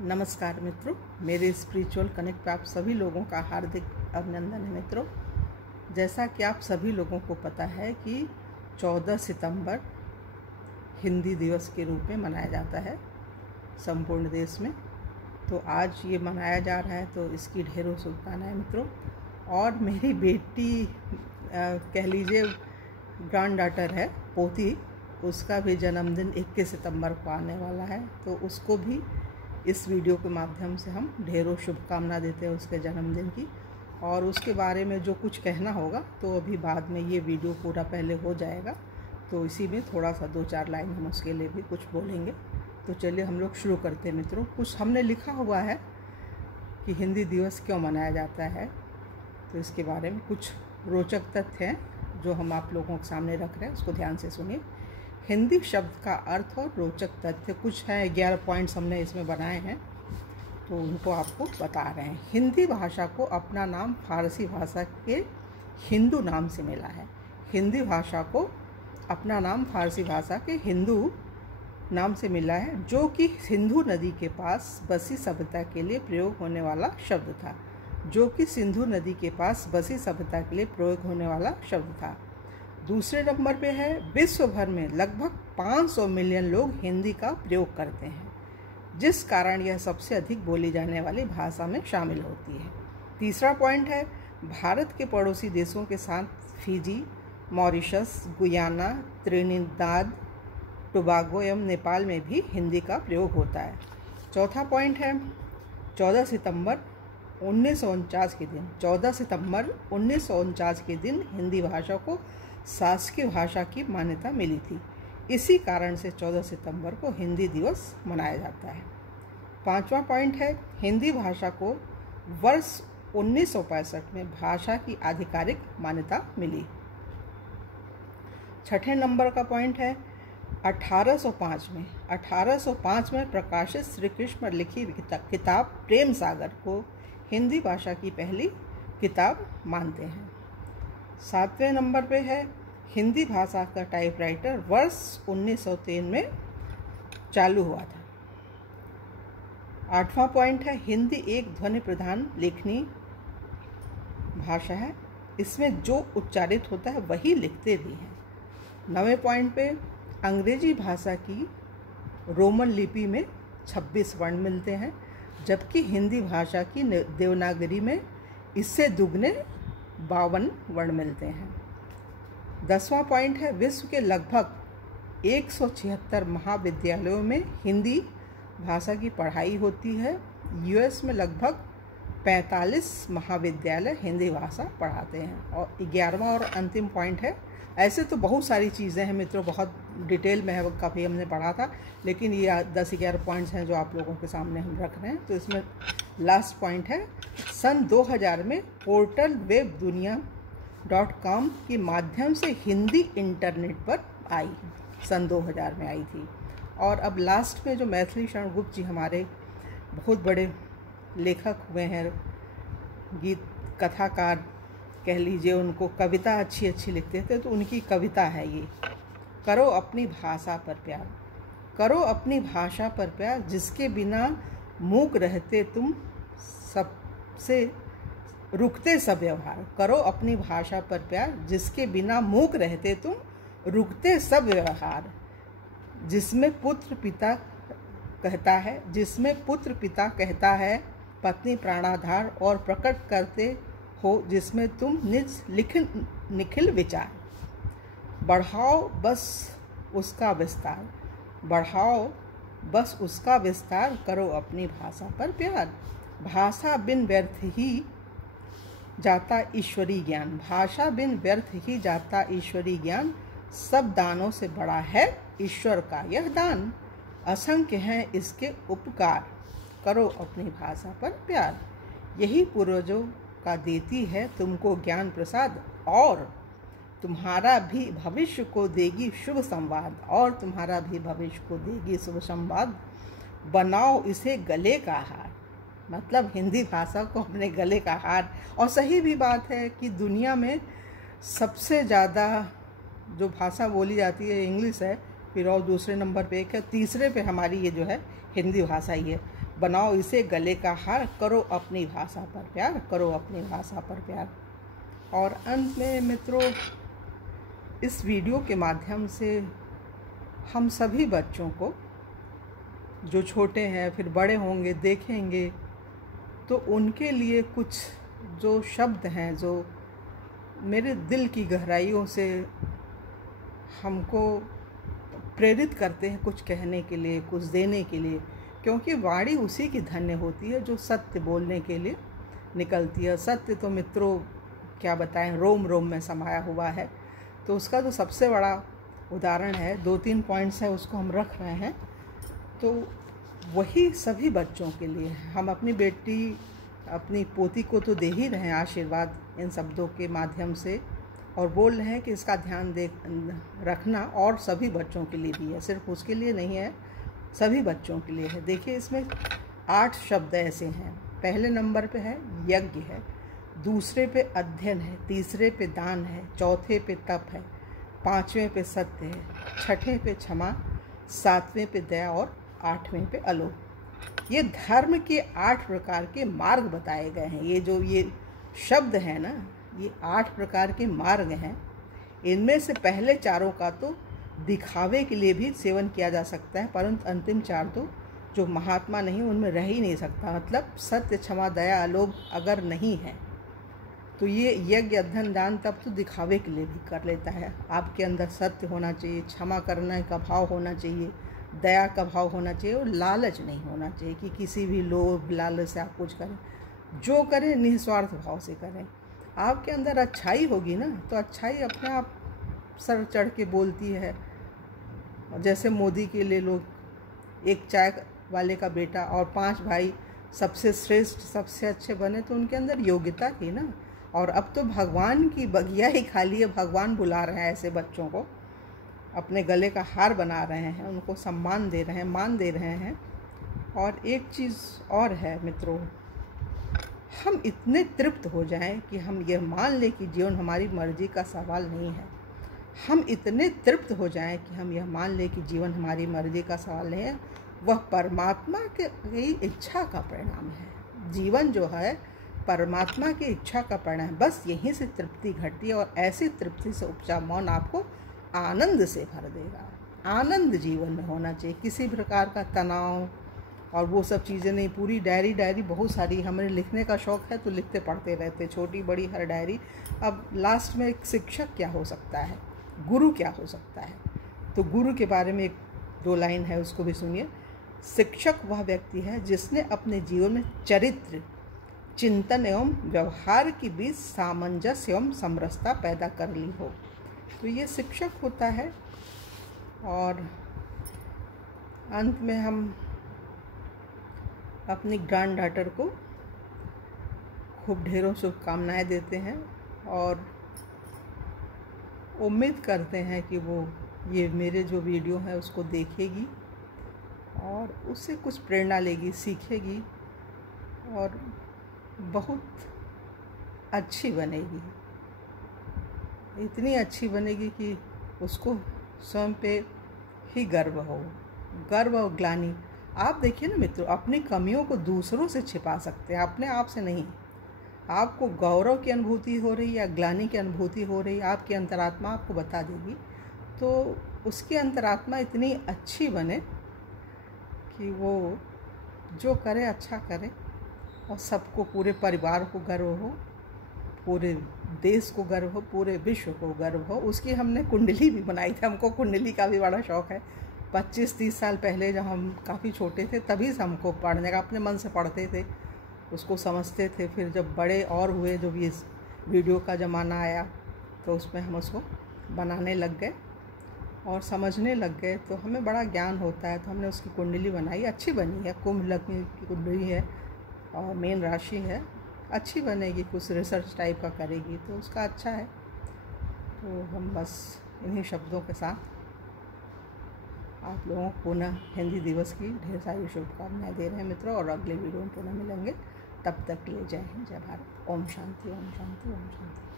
नमस्कार मित्रों, मेरे स्पिरिचुअल कनेक्ट पे आप सभी लोगों का हार्दिक अभिनंदन है। मित्रों, जैसा कि आप सभी लोगों को पता है कि 14 सितंबर हिंदी दिवस के रूप में मनाया जाता है संपूर्ण देश में। तो आज ये मनाया जा रहा है, तो इसकी ढेरों शुभकामनाएं मित्रों। और मेरी बेटी कह लीजिए ग्रैंड डॉटर है, पोती, उसका भी जन्मदिन 21 सितंबर को आने वाला है। तो उसको भी इस वीडियो के माध्यम से हम ढेरों शुभकामना देते हैं उसके जन्मदिन की। और उसके बारे में जो कुछ कहना होगा तो अभी बाद में ये वीडियो पूरा पहले हो जाएगा, तो इसी में थोड़ा सा 2-4 लाइन हम उसके लिए भी कुछ बोलेंगे। तो चलिए हम लोग शुरू करते हैं मित्रों। कुछ हमने लिखा हुआ है कि हिंदी दिवस क्यों मनाया जाता है, तो इसके बारे में कुछ रोचक तथ्य हैं जो हम आप लोगों के सामने रख रहे हैं, उसको ध्यान से सुनिए। हिंदी शब्द का अर्थ और रोचक तथ्य कुछ हैं, 11 पॉइंट्स हमने इसमें बनाए हैं, तो उनको आपको बता रहे हैं। हिंदी भाषा को अपना नाम फारसी भाषा के हिंदू नाम से मिला है। हिंदी भाषा को अपना नाम फारसी भाषा के हिंदू नाम से मिला है, जो कि सिंधु नदी के पास बसी सभ्यता के लिए प्रयोग होने वाला शब्द था। दूसरे नंबर पे है, विश्व भर में लगभग 500 मिलियन लोग हिंदी का प्रयोग करते हैं, जिस कारण यह सबसे अधिक बोली जाने वाली भाषा में शामिल होती है। तीसरा पॉइंट है, भारत के पड़ोसी देशों के साथ Fiji, Mauritius, Guyana, Trinidad, Tobago एवं नेपाल में भी हिंदी का प्रयोग होता है। चौथा पॉइंट है, 14 सितंबर 1949 के दिन हिंदी भाषा को शासकीय भाषा की मान्यता मिली थी। इसी कारण से 14 सितंबर को हिंदी दिवस मनाया जाता है। पांचवा पॉइंट है, हिंदी भाषा को वर्ष 1965 में भाषा की आधिकारिक मान्यता मिली। छठे नंबर का पॉइंट है, 1805 में प्रकाशित श्री कृष्ण लिखी किताब प्रेम सागर को हिंदी भाषा की पहली किताब मानते हैं। 7वें नंबर पे है, हिंदी भाषा का टाइपराइटर वर्ष 1903 में चालू हुआ था। 8वां पॉइंट है, हिंदी एक ध्वनि प्रधान लेखनी भाषा है। इसमें जो उच्चारित होता है वही लिखते भी हैं। 9वें पॉइंट पे, अंग्रेजी भाषा की रोमन लिपि में 26 वर्ण मिलते हैं, जबकि हिंदी भाषा की देवनागरी में इससे दुगने 52 वर्ण मिलते हैं। 10वां पॉइंट है, विश्व के लगभग 176 महाविद्यालयों में हिंदी भाषा की पढ़ाई होती है। यूएस में लगभग 45 महाविद्यालय हिंदी भाषा पढ़ाते हैं। और 11वां और अंतिम पॉइंट है, ऐसे तो बहुत सारी चीज़ें हैं मित्रों, बहुत डिटेल में है, काफ़ी हमने पढ़ा था, लेकिन ये 10-11 पॉइंट्स हैं जो आप लोगों के सामने हम रख रहे हैं। तो इसमें लास्ट पॉइंट है, सन 2000 में पोर्टल webdunia.com के माध्यम से हिंदी इंटरनेट पर आई, सन 2000 में आई थी। और अब लास्ट में जो मैथिली शरण गुप्त जी हमारे बहुत बड़े लेखक हुए हैं, गीत कथाकार कह लीजिए, उनको कविता अच्छी लिखते थे, तो उनकी कविता है ये, करो अपनी भाषा पर प्यार, करो अपनी भाषा पर प्यार, जिसके बिना मूक रहते तुम सबसे रुकते सब व्यवहार। करो अपनी भाषा पर प्यार, जिसके बिना मूक रहते तुम रुकते सब व्यवहार। जिसमें पुत्र पिता कहता है पत्नी प्राणाधार, और प्रकट करते हो जिसमें तुम निज निखिल विचार। बढ़ाओ बस उसका विस्तार, करो अपनी भाषा पर प्यार। भाषा बिन व्यर्थ ही जाता ईश्वरी ज्ञान, सब दानों से बड़ा है ईश्वर का यह दान। असंख्य हैं इसके उपकार, करो अपनी भाषा पर प्यार। यही पूर्वजों का देती है तुमको ज्ञान प्रसाद, और तुम्हारा भी भविष्य को देगी शुभ संवाद। बनाओ इसे गले का हार, मतलब हिंदी भाषा को अपने गले का हार। और सही भी बात है कि दुनिया में सबसे ज़्यादा जो भाषा बोली जाती है इंग्लिश है, फिर और दूसरे नंबर पे एक है, तीसरे पे हमारी ये जो है हिंदी भाषा ही है। बनाओ इसे गले का हार, करो अपनी भाषा पर प्यार, करो अपनी भाषा पर प्यार। और अंत में मित्रों, इस वीडियो के माध्यम से हम सभी बच्चों को, जो छोटे हैं फिर बड़े होंगे, देखेंगे तो उनके लिए कुछ जो शब्द हैं जो मेरे दिल की गहराइयों से हमको प्रेरित करते हैं कुछ कहने के लिए, कुछ देने के लिए, क्योंकि वाणी उसी की धन्य होती है जो सत्य बोलने के लिए निकलती है। सत्य तो मित्रों क्या बताएं, रोम रोम में समाया हुआ है। तो उसका तो सबसे बड़ा उदाहरण है, 2-3 पॉइंट्स हैं उसको हम रख रहे हैं। तो वही सभी बच्चों के लिए, हम अपनी बेटी, अपनी पोती को तो दे ही रहे हैं आशीर्वाद इन शब्दों के माध्यम से, और बोल रहे हैं कि इसका ध्यान रखना, और सभी बच्चों के लिए भी है, सिर्फ उसके लिए नहीं है, सभी बच्चों के लिए है। देखिए इसमें 8 शब्द ऐसे हैं। पहले नंबर पे है यज्ञ है, दूसरे पे अध्ययन है, तीसरे पे दान है, चौथे पे तप है, 5वें पे सत्य है, 6ठे पे क्षमा, 7वें पे दया और 8वें पे अलोक। ये धर्म के 8 प्रकार के मार्ग बताए गए हैं। ये जो ये शब्द हैं ना, ये 8 प्रकार के मार्ग हैं। इनमें से पहले 4 का तो दिखावे के लिए भी सेवन किया जा सकता है, परंतु अंतिम 4 तो जो महात्मा नहीं उनमें रह ही नहीं सकता। मतलब सत्य, क्षमा, दया, अलोक अगर नहीं है तो ये यज्ञ, अध्ययन, दान तब तो दिखावे के लिए भी कर लेता है। आपके अंदर सत्य होना चाहिए, क्षमा करने का भाव होना चाहिए, दया का भाव होना चाहिए, और लालच नहीं होना चाहिए कि किसी भी लोभ लालच से आप कुछ करें। जो करें निस्वार्थ भाव से करें। आपके अंदर अच्छाई होगी ना, तो अच्छाई अपने आप सर चढ़ के बोलती है। जैसे मोदी के ले लो, एक चाय वाले का बेटा और 5 भाई सबसे श्रेष्ठ, सबसे अच्छे बने, तो उनके अंदर योग्यता थी ना। और अब तो भगवान की बगिया ही खाली है, भगवान बुला रहे हैं ऐसे बच्चों को, अपने गले का हार बना रहे हैं, उनको सम्मान दे रहे हैं, मान दे रहे हैं। और एक चीज़ और है मित्रों, हम इतने तृप्त हो जाएं कि हम ये मान लें कि जीवन हमारी मर्जी का सवाल नहीं है। हम इतने तृप्त हो जाएं कि हम यह मान लें कि जीवन हमारी मर्जी का सवाल नहीं है, वह परमात्मा की इच्छा का परिणाम है। जीवन जो है परमात्मा की इच्छा का परिणाम है। बस यहीं से तृप्ति घटती है, और ऐसी तृप्ति से उपजा मौन आपको आनंद से भर देगा। आनंद जीवन में होना चाहिए, किसी प्रकार का तनाव और वो सब चीज़ें नहीं। पूरी डायरी बहुत सारी, हमें लिखने का शौक़ है तो लिखते पढ़ते रहते, छोटी बड़ी हर डायरी। अब लास्ट में एक शिक्षक क्या हो सकता है, गुरु क्या हो सकता है, तो गुरु के बारे में 1-2 लाइन है, उसको भी सुनिए। शिक्षक वह व्यक्ति है जिसने अपने जीवन में चरित्र, चिंतन एवं व्यवहार के बीच सामंजस्य एवं समरसता पैदा कर ली हो, तो ये शिक्षक होता है। और अंत में हम अपनी ग्रैंड डॉटर को खूब ढेरों शुभकामनाएं देते हैं, और उम्मीद करते हैं कि वो ये मेरे जो वीडियो है उसको देखेगी और उससे कुछ प्रेरणा लेगी, सीखेगी, और बहुत अच्छी बनेगी। इतनी अच्छी बनेगी कि उसको स्वयं पे ही गर्व हो, गर्व और ग्लानि। आप देखिए ना मित्रों, अपनी कमियों को दूसरों से छिपा सकते हैं, अपने आप से नहीं। आपको गौरव की अनुभूति हो रही या ग्लानि की अनुभूति हो रही, आपकी अंतरात्मा आपको बता देगी। तो उसकी अंतरात्मा इतनी अच्छी बने कि वो जो करे अच्छा करे, और सबको, पूरे परिवार को गर्व हो, पूरे देश को गर्व हो, पूरे विश्व को गर्व हो। उसकी हमने कुंडली भी बनाई थी, हमको कुंडली का भी बड़ा शौक़ है। 25-30 साल पहले जब हम काफ़ी छोटे थे तभी से हमको पढ़ने का, अपने मन से पढ़ते थे, उसको समझते थे। फिर जब बड़े और हुए, जब ये वीडियो का ज़माना आया तो उसमें हम उसको बनाने लग गए और समझने लग गए, तो हमें बड़ा ज्ञान होता है। तो हमने उसकी कुंडली बनाई, अच्छी बनी है, कुंभ लग्न की कुंडली है और मेन राशि है, अच्छी बनेगी, कुछ रिसर्च टाइप का करेगी तो उसका अच्छा है। तो हम बस इन्हीं शब्दों के साथ आप लोगों को पुनः हिंदी दिवस की ढेर सारी शुभकामनाएं दे रहे हैं मित्रों, और अगले वीडियो में पुनः मिलेंगे। तब तक के लिए जय हिंद, जय भारत, ओम शांति, ओम शांति, ओम शांति।